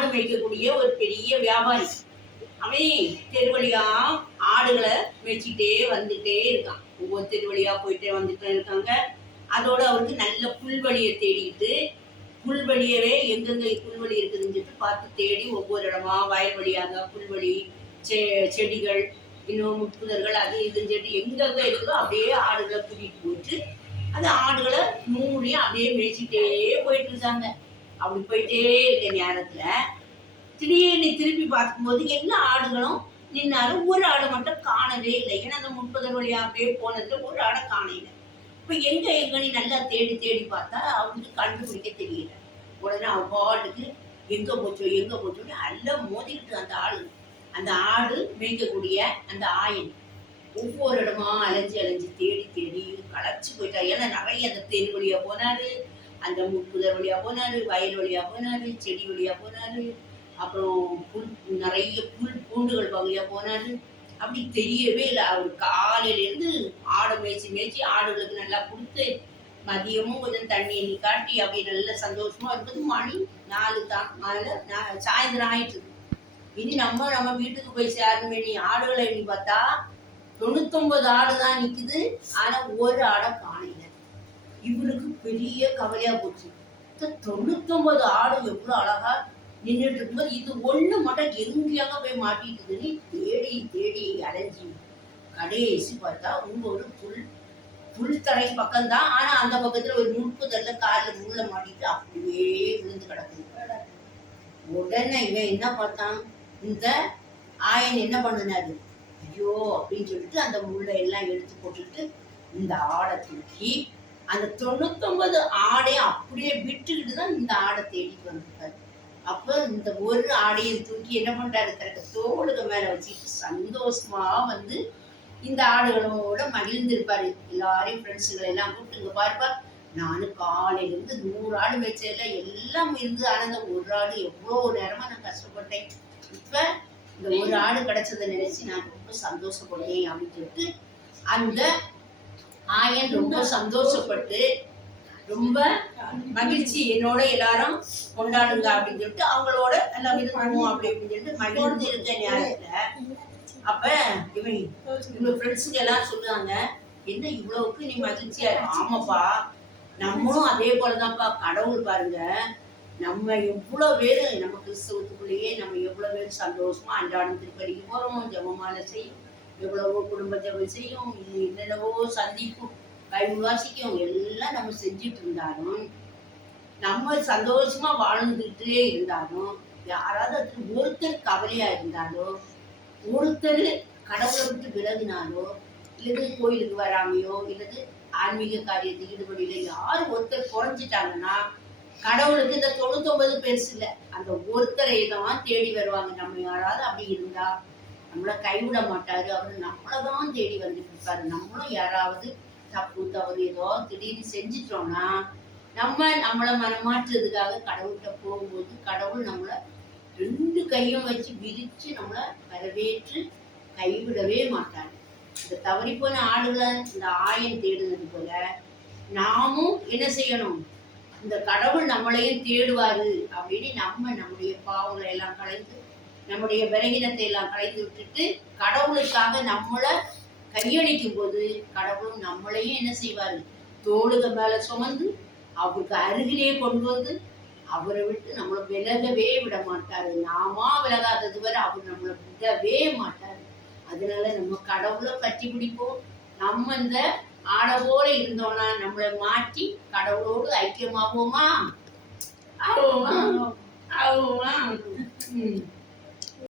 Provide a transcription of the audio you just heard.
ஆடு மேய்க்கக்கூடிய ஒரு பெரிய வியாபாரி. அவன் தெருவழியா ஆடுகளை மேய்ச்சிட்டே வந்துட்டே இருக்கான். ஒவ்வொரு தெருவழியா போயிட்டே வந்துட்டே இருக்காங்க. அதோட அவருக்கு நல்ல புல்வழியை தேடிட்டு புல்வழியவே எங்கெங்க புல்வழி இருக்குதுன்னு சொல்லிட்டு பார்த்து தேடி ஒவ்வொரு இடமா வயல்வெளியாக புல்வெளி செ செடிகள் இன்னும் முட்புதர்கள் அது இதுன்னு சொல்லிட்டு எங்கெங்க இருக்குதோ அப்படியே ஆடுகளை கூட்டிட்டு போயிட்டு அந்த ஆடுகளை மூணையும் அப்படியே மேய்ச்சிட்டே போயிட்டு இருக்காங்க. அப்படி போயிட்டே இருக்க நேரத்துல திடீர்னு திருப்பி பார்க்கும்போது எல்லா ஆடுகளும் நின்னாலும் ஒரு ஆடு மட்டும் காணவே இல்லை. ஏன்னா அந்த முப்பது வழியாக அப்படியே போனதுல ஒரு ஆடை காணையில இப்ப எங்க எங்கன்னு நல்லா தேடி தேடி பார்த்தா அவனுக்கு கண்டுபிடிக்க தெரியல. உடனே அவன் பாட்டுக்கு எங்க போச்சோ எங்க போச்சோன்னு எல்லாம் மோதிக்கிட்டு அந்த ஆடு. அந்த ஆடு மேய்க்கக்கூடிய அந்த ஆயன் ஒவ்வொரு இடமா அலைஞ்சு அலைஞ்சு தேடி தேடி களைச்சு போயிட்டா. ஏன்னா நிறைய அந்த தெரு வழியா போனாரு. அந்த முப்புதர் வழியா போனாரு வயல் வழியா போனாரு செடி வழியா போனாரு அப்புறம் புல் நிறைய புல் பூண்டுகள் வழியா போனாரு. அப்படி தெரியவே இல்லை. அவர் காலையிலேருந்து ஆடை மேய்ச்சி மேய்ச்சி ஆடுகளுக்கு நல்லா கொடுத்து மதியமும் கொஞ்சம் தண்ணி எண்ணி காட்டி அப்படி நல்ல சந்தோஷமா இருந்தது. மணி நாலு தான் அதில் சாயந்தரம் ஆயிட்டு இனி நம்ம நம்ம வீட்டுக்கு போய் சேரணும். நீ ஆடுகளை எண்ணி பார்த்தா தொண்ணூத்தொன்பது ஆடு தான் நிற்குது ஆனால் ஒரு ஆடை காணல. இவருக்கு பெரிய கவலையா போச்சு. தொண்ணூத்தொன்பது ஆடு எவ்வளவு அழகா நின்றுட்டு இருக்கும்போது இது ஒண்ணு மட்டும் எங்கேயாங்க போய் மாட்டிட்டுதுன்னு தேடி தேடி அலைஞ்சி கடைசி பார்த்தா உங்க ஒரு புல் புல் தரை பக்கம்தான். ஆனா அந்த பக்கத்துல ஒரு முட்புதல்ல காலில் முள்ள மாட்டிட்டு அப்படியே விழுந்து கிடக்குது. உடனே இவன் என்ன பார்த்தான்? இந்த ஆயன் என்ன பண்ணினாரு ஐயோ அப்படின்னு சொல்லிட்டு அந்த முள்ளை எல்லாம் எடுத்து போட்டுட்டு இந்த ஆடை தூக்கி அந்த தொண்ணூத்தொன்பது ஆடையை அப்படியே விட்டுக்கிட்டு தான் இந்த ஆடை தேடிட்டு வந்திருக்காரு. அப்போ இந்த ஒரு ஆடையை தூக்கி என்ன பண்ணுறாரு தனக்கு தோளுக்கு மேலே வச்சுட்டு சந்தோஷமாக வந்து இந்த ஆடுகளோட மகிழ்ந்திருப்பாரு. எல்லாரையும் ஃப்ரெண்ட்ஸுங்களை எல்லாம் கூப்பிட்டுங்க பாருப்பா நானும் காலையில இருந்து நூறு ஆடு வச்சதில் எல்லாம் இருந்து ஆனால் அந்த ஒரு ஆடு எவ்வளோ நேரமாக நான் கஷ்டப்பட்டேன். இப்போ இந்த ஒரு ஆடு கிடைச்சதை நினச்சி நான் ரொம்ப சந்தோஷப்பட்டேன் அப்படின்னு சொல்லிட்டு அந்த ஆயன் ரொம்ப சந்தோஷப்பட்டு ரொம்ப மகிழ்ச்சி என்னோட எல்லாரும் கொண்டாடுங்க அப்படின்னு சொல்லிட்டு அவங்களோட எல்லாம் இது பண்ணுவோம் அப்படி அப்படின்னு சொல்லிட்டு மகிழ்ந்து இருக்க நேரத்துல அப்ப இவன் இவங்க ஃப்ரெண்ட்ஸுங்க எல்லாம் சொல்லுவாங்க என்ன இவ்வளவுக்கு நீ மகிழ்ச்சியா ஆமாப்பா நம்மளும் அதே போலதான்ப்பா கடவுள் பாருங்க. நம்ம எவ்வளவு பேரு நம்ம கிறிஸ்தவத்துக்குள்ளேயே நம்ம எவ்வளவு பேர் சந்தோஷமா அன்றாடம் திருப்பதிக்கு போறோம் ஜெபமால செய்யும் எவ்வளவோ குடும்பத்தை செய்யும். என்னென்னவோ சந்திக்கும். கைவாசிக்கும் எல்லாம் நம்ம செஞ்சுட்டு இருந்தாலும் நம்ம சந்தோஷமா வாழ்ந்துட்டே இருந்தாலும் யாராவது ஒருத்தர் கவலையா இருந்தாலோ ஒருத்தர் கடவுளை விட்டு விலகினாலோ இல்லது கோயிலுக்கு வராமையோ இல்லது ஆன்மீக காரியத்துக்கு ஈடுபடல யார் ஒருத்தர் குறைஞ்சிட்டாங்கன்னா கடவுளுக்கு இந்த தொண்ணூத்தொன்பது பெருசு இல்லை. அந்த ஒருத்தரை தான் தேடி வருவாங்க. நம்ம யாராவது அப்படி இருந்தா நம்மளை கைவிட மாட்டாரு. அவர் நம்மளை தான் தேடி வந்துட்டு இருப்பார். நம்மளும் யாராவது தப்பு தவறு ஏதோ திடீர்னு செஞ்சிட்டோம்னா நம்ம நம்மளை மனமாற்றுறதுக்காக கடவுள்கிட்ட போகும்போது கடவுள் நம்மளை ரெண்டு கையும் வச்சு விரிச்சு நம்மளை வரவேற்று கைவிடவே மாட்டாங்க இந்த தவறிப்போன ஆடுகளை இந்த ஆயம் தேடுனது போல நாமும் என்ன செய்யணும்? இந்த கடவுள் நம்மளையும் தேடுவாரு அப்படின்னு நம்ம நம்முடைய பாவங்களை எல்லாம் கலைந்து நம்முடைய விலகினத்தை எல்லாம் கலைந்து விட்டுட்டு கடவுளுக்காக நம்மளை கையளிக்கும் போது கடவுளும் நம்மளையும் என்ன செய்வாரு? தோளுக மேல சுமந்து அவருக்கு அருகிலே கொண்டு வந்து அவரை விட்டு நம்மளை விலகவே விட மாட்டாரு. நாமா விலகாதது வரை அவர் நம்மளை விடவே மாட்டாரு. அதனால நம்ம கடவுளை கட்டி பிடிப்போம். நம்ம இந்த ஆடை போல இருந்தோம்னா நம்மளை மாற்றி கடவுளோடு ஐக்கியமாவோமா ஆகுமா ஆகுமா ம்.